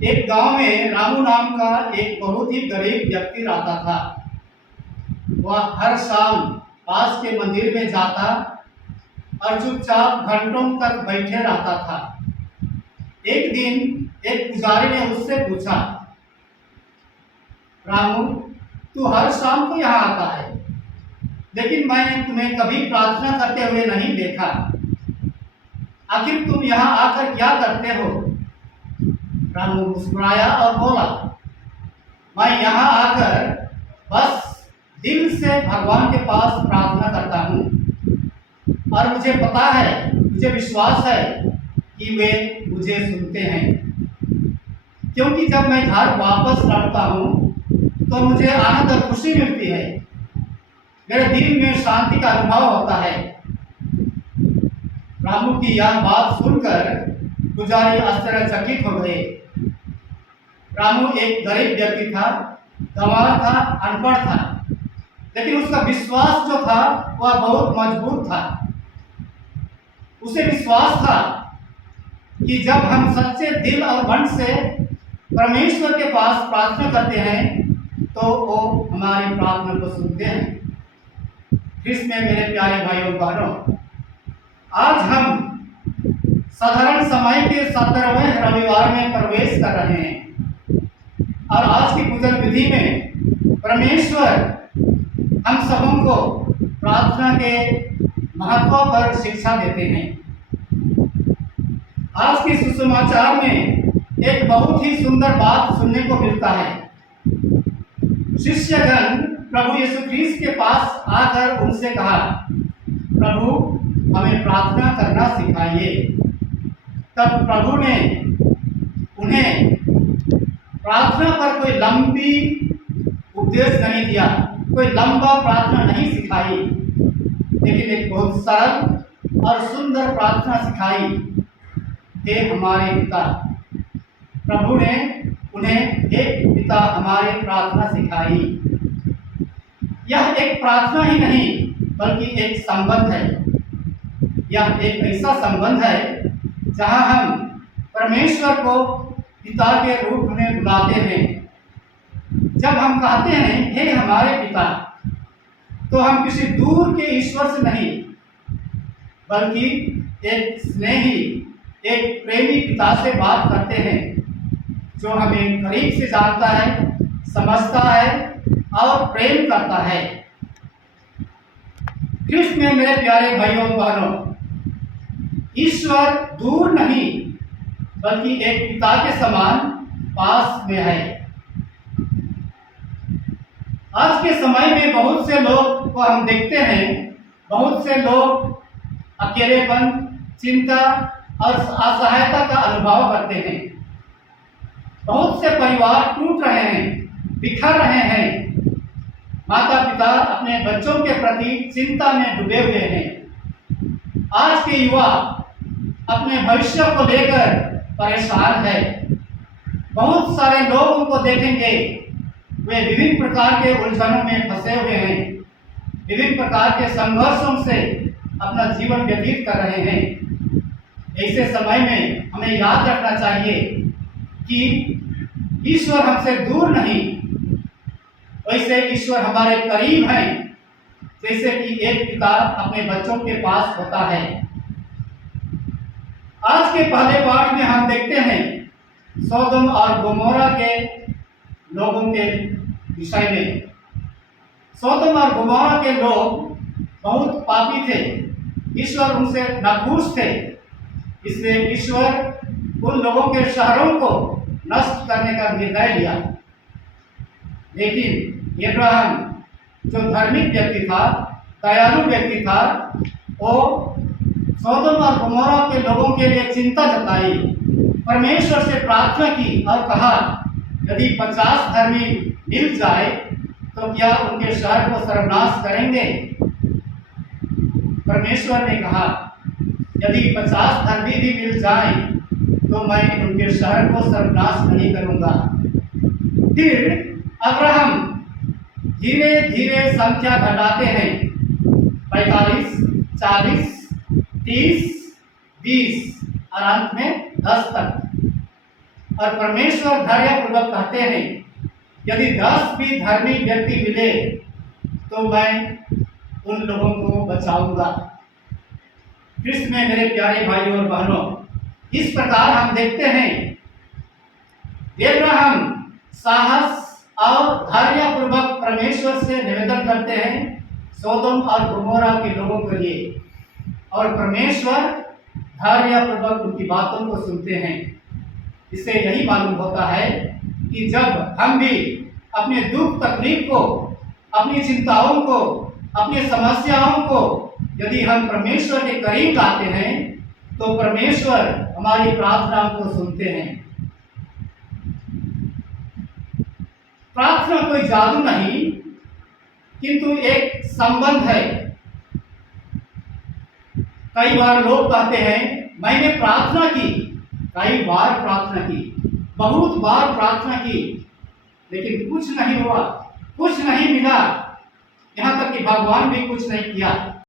एक गांव में रामू नाम का एक बहुत ही गरीब व्यक्ति रहता था। वह हर शाम पास के मंदिर में जाता और चुपचाप घंटों तक बैठे रहता था। एक दिन एक पुजारी ने उससे पूछा, रामू, तू हर शाम को यहाँ आता है, लेकिन मैंने तुम्हें कभी प्रार्थना करते हुए नहीं देखा। आखिर तुम यहाँ आकर क्या करते हो? रामू मुस्कुराया और बोला, मैं यहाँ आकर बस दिल से भगवान के पास प्रार्थना करता हूँ और मुझे पता है, मुझे विश्वास है कि वे मुझे सुनते हैं। क्योंकि जब मैं घर वापस लौटता हूँ तो मुझे आनंद और खुशी मिलती है। मेरे दिल में शांति का अनुभव होता है। रामू की यह बात सुनकर पुजारी आश्चर्यचकित हो गए। रामू एक गरीब व्यक्ति था, गंवार था, अनपढ़ था, लेकिन उसका विश्वास जो था वह बहुत मजबूत था। उसे विश्वास था कि जब हम सच्चे दिल और मन से परमेश्वर के पास प्रार्थना करते हैं तो वो हमारी प्रार्थना को सुनते हैं। इसमें मेरे प्यारे भाइयों बहनों, आज हम साधारण समय के 17वें रविवार में प्रवेश कर रहे हैं और आज की पूजन विधि में परमेश्वर हम सबों को प्रार्थना के महत्व पर शिक्षा देते हैं। आज के सुसमाचार में एक बहुत ही सुंदर बात सुनने को मिलता है। शिष्यगण प्रभु यीशु ख्रीस्त के पास आकर उनसे कहा, प्रभु, हमें प्रार्थना करना सिखाइए। तब प्रभु ने उन्हें प्रार्थना पर कोई लंबी उपदेश नहीं दिया, कोई लंबा प्रार्थना नहीं सिखाई, लेकिन एक बहुत सरल और सुंदर प्रार्थना सिखाई। हे हमारे पिता। प्रभु ने उन्हें एक पिता हमारे प्रार्थना सिखाई। यह एक प्रार्थना ही नहीं बल्कि एक संबंध है। यह एक ऐसा संबंध है जहां हम परमेश्वर को पिता के रूप में बुलाते हैं। जब हम कहते हैं हे हमारे पिता, तो हम किसी दूर के ईश्वर से नहीं बल्कि एक स्नेही, एक प्रेमी पिता से बात करते हैं, जो हमें करीब से जानता है, समझता है और प्रेम करता है। कृष्ण में मेरे प्यारे भाइयों बहनों, ईश्वर दूर नहीं बल्कि एक पिता के समान पास में है। आज के समय में बहुत से लोग को हम देखते हैं, बहुत से लोग अकेलेपन, चिंता और असहायता का अनुभव करते हैं। बहुत से परिवार टूट रहे हैं, बिखर रहे हैं। माता पिता अपने बच्चों के प्रति चिंता में डूबे हुए हैं। आज के युवा अपने भविष्य को लेकर परेशान है। बहुत सारे लोग उनको देखेंगे, वे विभिन्न प्रकार के उलझनों में फंसे हुए हैं, विभिन्न प्रकार के संघर्षों से अपना जीवन व्यतीत कर रहे हैं। ऐसे समय में हमें याद रखना चाहिए कि ईश्वर हमसे दूर नहीं, वैसे ईश्वर हमारे करीब हैं, जैसे कि एक पिता अपने बच्चों के पास होता है। आज के पहले पाठ में हम देखते हैं सोदोम और गोमोरा के लोगों के विषय में। सोदोम और गोमोरा के लोग बहुत पापी थे, ईश्वर उनसे नाखुश थे, इसलिए ईश्वर उन लोगों के शहरों को नष्ट करने का निर्णय लिया। लेकिन अब्राहम जो धार्मिक व्यक्ति था, दयालु व्यक्ति था, वो सोदोम और गोमोरा के लोगों के लिए चिंता जताई, परमेश्वर से प्रार्थना की और कहा, यदि 50 धर्मी मिल जाए तो क्या उनके शहर को सर्वनाश करेंगे? परमेश्वर ने कहा, यदि 50 धर्मी भी मिल जाए तो मैं उनके शहर को सर्वनाश नहीं करूंगा। फिर अब्राहम धीरे धीरे संख्या घटाते हैं, 45, 40, 30, 20 और अंत में 10 तक। और परमेश्वर धैर्यपूर्वक कहते हैं, यदि 10 भी धर्मी व्यक्ति मिले तो मैं उन लोगों को बचाऊंगा। कृष्ण में मेरे प्यारे भाइयों और बहनों, इस प्रकार हम देखते हैं अब्राहम साहस और धैर्यपूर्वक परमेश्वर से निवेदन करते हैं सोदोम और गोमोरा के लोगों के लिए, और परमेश्वर धैर्यपूर्वक उनकी बातों को सुनते हैं। इससे यही मालूम होता है कि जब हम भी अपने दुख तकलीफ को, अपनी चिंताओं को, अपनी समस्याओं को यदि हम परमेश्वर के करीब लाते हैं तो परमेश्वर हमारी प्रार्थनाओं को सुनते हैं। प्रार्थना कोई जादू नहीं, किंतु एक संबंध है। कई बार लोग कहते हैं मैंने प्रार्थना की, कई बार प्रार्थना की, बहुत बार प्रार्थना की, लेकिन कुछ नहीं हुआ, कुछ नहीं मिला, यहाँ तक कि भगवान भी कुछ नहीं किया।